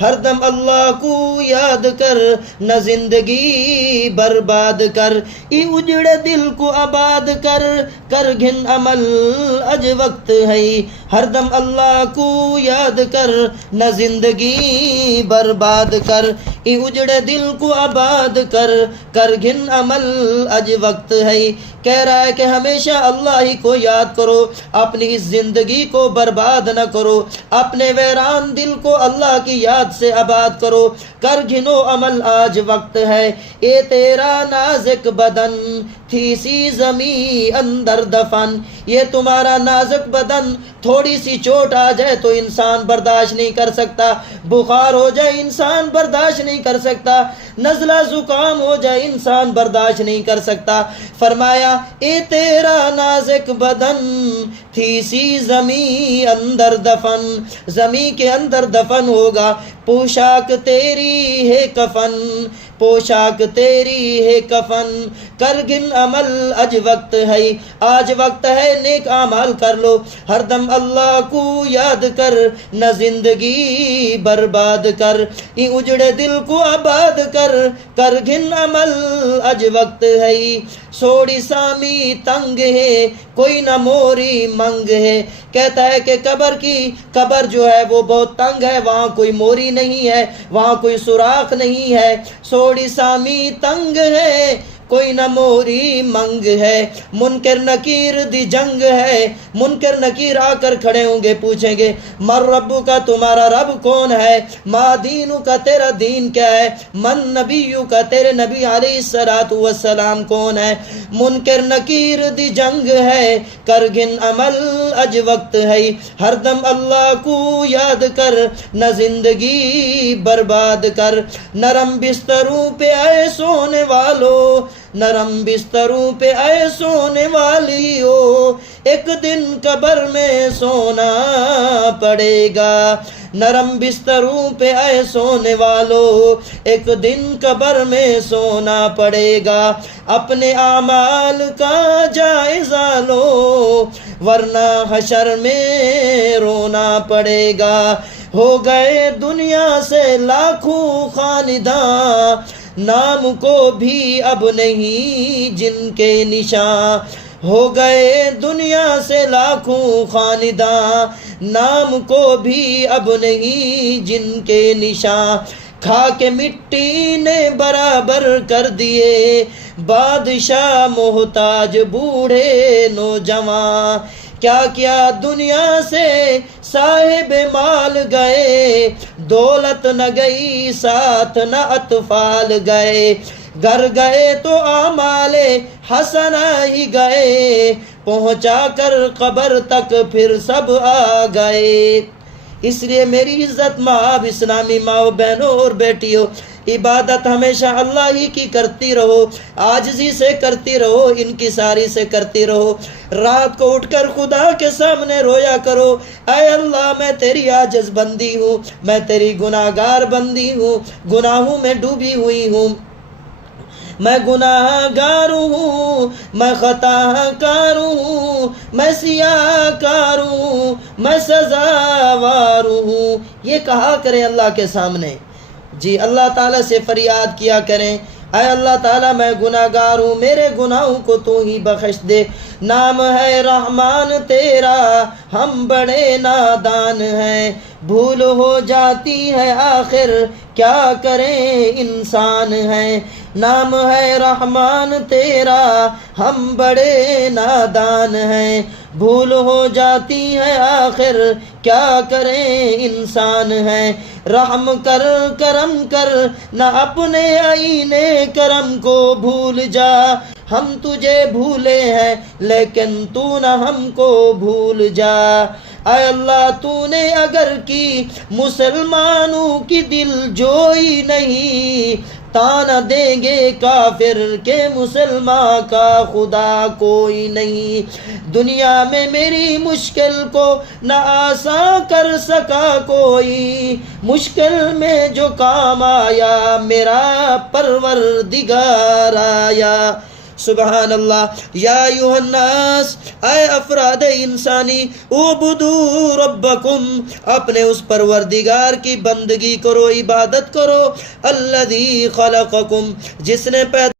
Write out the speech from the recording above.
ہر دم اللہ کو یاد کر، نہ زندگی برباد کر، ای اجڑے دل کو آباد کر، کر گھن عمل اج وقت ہے، ہر دم اللہ کو یاد کر، نہ زندگی برباد کر، ای اجڑے دل کو آباد کر، کر گھن عمل اج وقت ہے۔ کہہ رہا ہے کہ ہمیشہ اللہ ہی کو یاد کرو، اپنی اس زندگی کو برباد نہ کرو، اپنے ویران دل کو اللہ کی یاد سے آباد کرو، کر گھنو عمل آج وقت ہے، اے تیرا نازک بدن تھی سی زمیں اندر دفن، یہ تمہارا نازک بدن تھوڑی سی چوٹ آ جائے تو انسان برداشت نہیں کر سکتا، بخار ہو جائے انسان برداشت نہیں کر سکتا، نزلہ زکام ہو جائے انسان برداشت نہیں کر سکتا۔ فرمایا اے تیرا نازک بدن تھی سی زمیں اندر دفن، زمین کے اندر دفن ہوگا، پوشاک تیری ہے کفن، پوشاک تیری ہے کفن، کر گن عمل اج وقت ہے، آج وقت ہے نیک اعمال کر لو، ہر دم اللہ کو یاد کر، نہ زندگی برباد کر، ای اجڑے دل کو آباد کر، کر گن عمل اج وقت ہے، سوڑی سامی تنگ ہے کوئی نہ موری منگ ہے، کہتا ہے کہ قبر جو ہے وہ بہت تنگ ہے، وہاں کوئی موری نہیں ہے، وہاں کوئی سوراخ نہیں ہے، سوڑی سامی تنگ ہے کوئی نہ موری منگ ہے، منکر نکیر دی جنگ ہے، منکر نکیر آ کر کھڑے ہوں گے، پوچھیں گے مر ربو کا تمہارا رب کون ہے، ما دینو کا تیرا دین کیا ہے، من نبیو کا تیرے نبی علیہ السلام کون ہے، منکر نکیر دی جنگ ہے، کر گن عمل اج وقت ہے، ہر دم اللہ کو یاد کر، نہ زندگی برباد کر، نرم بستروں پہ آئے سونے والو، نرم بستروں پہ آئے سونے والی ہو، ایک دن قبر میں سونا پڑے گا، نرم بستروں پہ آئے سونے والو، ایک دن قبر میں سونا پڑے گا، اپنے اعمال کا جائزہ لو، ورنہ حشر میں رونا پڑے گا، ہو گئے دنیا سے لاکھوں خانداں، نام کو بھی اب نہیں جن کے نشاں، ہو گئے دنیا سے لاکھوں خانداں، نام کو بھی اب نہیں جن کے نشاں، کھا کے مٹی نے برابر کر دیے بادشاہ محتاج بوڑھے نوجوان، کیا دنیا سے صاحب مال گئے، دولت نہ گئی ساتھ نہ اطفال گئے، گھر گئے تو اعمال حسنہ ہی گئے، پہنچا کر قبر تک پھر سب آ گئے۔ اس لیے میری عزت ماں اسلامی ماں بہنوں اور بیٹیوں، عبادت ہمیشہ اللہ ہی کی کرتی رہو، عاجزی سے کرتی رہو، انکساری سے کرتی رہو، رات کو اٹھ کر خدا کے سامنے رویا کرو، اے اللہ میں تیری عاجز بندی ہوں، میں تیری گناہگار بندی ہوں، گناہوں میں ڈوبی ہوئی ہوں، میں گناہ گار ہوں، میں خطا کار ہوں، میں سیاہ کار ہوں، میں سزاوار ہوں، یہ کہا کریں اللہ کے سامنے، جی اللہ تعالیٰ سے فریاد کیا کریں، اے اللہ تعالیٰ میں گناہ گار ہوں، میرے گناہوں کو تو ہی بخش دے، نام ہے رحمان تیرا ہم بڑے نادان ہیں، بھول ہو جاتی ہے آخر کیا کریں انسان ہیں، نام ہے رحمان تیرا ہم بڑے نادان ہیں، بھول ہو جاتی ہے آخر کیا کریں انسان ہیں، رحم کر کرم کر نہ اپنے آئینے کرم کو بھول جا، ہم تجھے بھولے ہیں لیکن تو نہ ہم کو بھول جا، اے اللہ تو نے اگر کی مسلمانوں کی دل جوئی نہیں، تانا دیں گے کافر کے مسلمان کا خدا کوئی نہیں، دنیا میں میری مشکل کو نہ آسان کر سکا کوئی، مشکل میں جو کام آیا میرا پروردگار آیا، سبحان اللہ۔ یا ایھا الناس، اے افراد انسانی، اعبدوا ربکم، اپنے اس پروردگار کی بندگی کرو، عبادت کرو، الذی خلقکم، جس نے پیدا